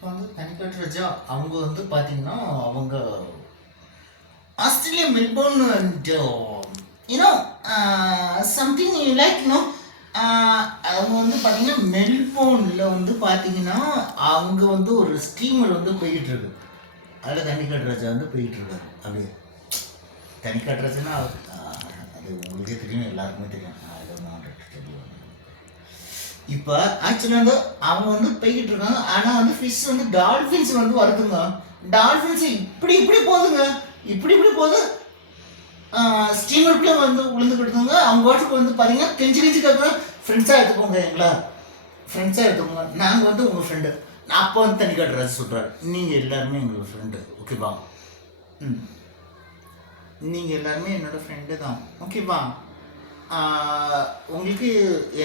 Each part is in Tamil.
இப்போ வந்து தனிப்பட்ட ராஜா அவங்க வந்து பார்த்தீங்கன்னா அவங்க Australia Melbourne and you know something like no அவங்க வந்து பார்த்தீங்கன்னா மெல்போர்னில் வந்து பார்த்தீங்கன்னா அங்கே வந்து ஒரு ஸ்டீமர் வந்து போய்கிட்டு இருக்கு. அதில் தனிக்காட்டு ராஜா வந்து போய்கிட்டு இருக்காரு. அப்படியே தனிக்காட்டு ராஜான்னா அது உங்களுக்கே தெரியும், எல்லாருக்குமே தெரியும். அதில் வந்து தெரியும். இப்போ ஆக்சுவலாக வந்து அவங்க வந்து போய்கிட்டு இருக்காங்க. ஆனால் வந்து ஃபிஷ் வந்து டால்ஃபின்ஸ் வந்து வருதுங்க. டால்ஃபின்ஸ் இப்படி இப்படி போகுதுங்க, இப்படி இப்படி போகுது. ஸ்டீமருக்குள்ளே வந்து விழுந்துக்கிட்டுங்க. அவங்க வாட்டுக்கு வந்து பார்த்தீங்கன்னா கெஞ்சி கெஞ்சி கேட்குறோம், ஃப்ரெண்ட்ஸாக எடுத்துக்கோங்க, எங்களா ஃப்ரெண்ட்ஸாக எடுத்துக்கோங்க, நாங்கள் வந்து உங்கள் ஃப்ரெண்டு. அப்போ வந்து தனிக்காட்டு ராஜா சொல்கிறார், நீங்கள் எல்லாருமே எங்களோட ஃப்ரெண்டு, ஓகேவா? நீங்கள் எல்லாருமே என்னோடய ஃப்ரெண்டு தான், ஓகேவா? உங்களுக்கு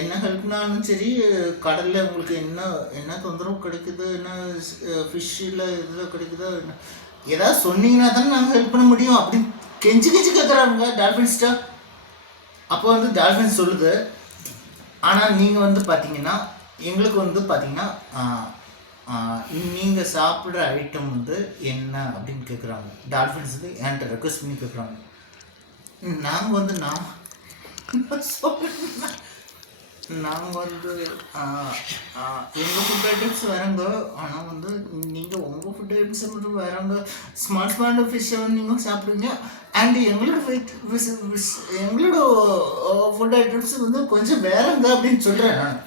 என்ன ஹெல்ப்னாலும் சரி, கடலில் உங்களுக்கு என்ன என்ன தொந்தரவு கிடைக்குது, என்ன ஃபிஷ்ஷில் இதில் கிடைக்குதோ, என்ன ஏதாவது சொன்னீங்கன்னா தானே நாங்கள் ஹெல்ப் பண்ண முடியும் அப்படின்னு கெஞ்சி கெஞ்சி கேட்குறாங்க டால்ஃபின்ஸ்டா. அப்போ வந்து டால்ஃபின்ஸ் சொல்லுது, ஆனால் நீங்கள் வந்து பார்த்தீங்கன்னா எங்களுக்கு வந்து பார்த்தீங்கன்னா நீங்கள் சாப்பிட்ற ஐட்டம் வந்து என்ன அப்படின்னு கேட்குறாங்க. டால்ஃபின்ஸ் வந்து என்கிட்ட ரெக்வஸ்ட் பண்ணி கேட்குறாங்க. நாங்கள் வந்து நாங்கள் வந்து எங்கள் ஃபுட் ஐட்டம்ஸ் வேறங்க, ஆனால் வந்து நீங்கள் உங்கள் ஃபுட் ஐட்டம்ஸ் மட்டும் வேறங்க. ஸ்மால் ஸ்மால் ஃபிஷ்ஷை வந்து நீங்கள் சாப்பிடுவீங்க. அண்ட் எங்களோட ஃபுட் ஐட்டம்ஸ் வந்து கொஞ்சம் வேறங்க அப்படின்னு சொல்கிறேன் நான்.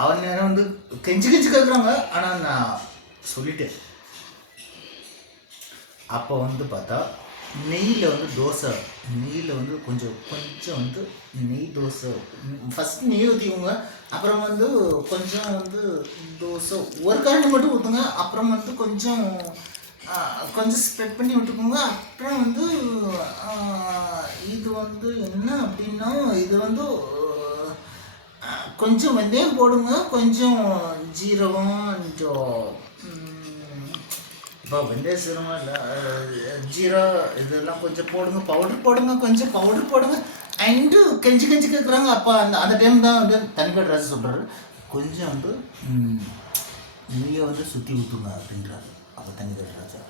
அவன் நேரம் வந்து கெஞ்சி கெஞ்சி கேட்குறாங்க, ஆனால் நான் சொல்லிட்டேன். அப்போ வந்து பார்த்தா நெய்யில் வந்து தோசை, நெய்யில் வந்து கொஞ்சம் வந்து நெய் தோசை, ஃபஸ்ட்டு நெய் ஊற்றிக்கோங்க, அப்புறம் வந்து கொஞ்சம் வந்து தோசை ஒரு கரண்டி மட்டும் ஊற்றுங்க, அப்புறம் வந்து கொஞ்சம் ஸ்ப்ரெட் பண்ணி விட்டுக்கோங்க. அப்புறம் வந்து இது வந்து என்ன அப்படின்னா, இது வந்து கொஞ்சம் வெந்தயம் போடுங்க, கொஞ்சம் ஜீரகம், கொஞ்சம் இப்போ வெந்தய சீரகம் இல்லை, ஜீரா இதெல்லாம் கொஞ்சம் போடுங்க, பவுடர் போடுங்க, கொஞ்சம் பவுடர் போடுங்க. அண்டு கெஞ்சி கெஞ்சி கேட்குறாங்க. அப்போ அந்த டைம் தான் வந்து தனிக்காட்டு ராஜா சொல்கிறாரு, கொஞ்சம் வந்து நெய்யை வந்து சுற்றி ஊற்றுங்க அப்படின்றாரு. அப்போ தனிக்காட்டு ராஜா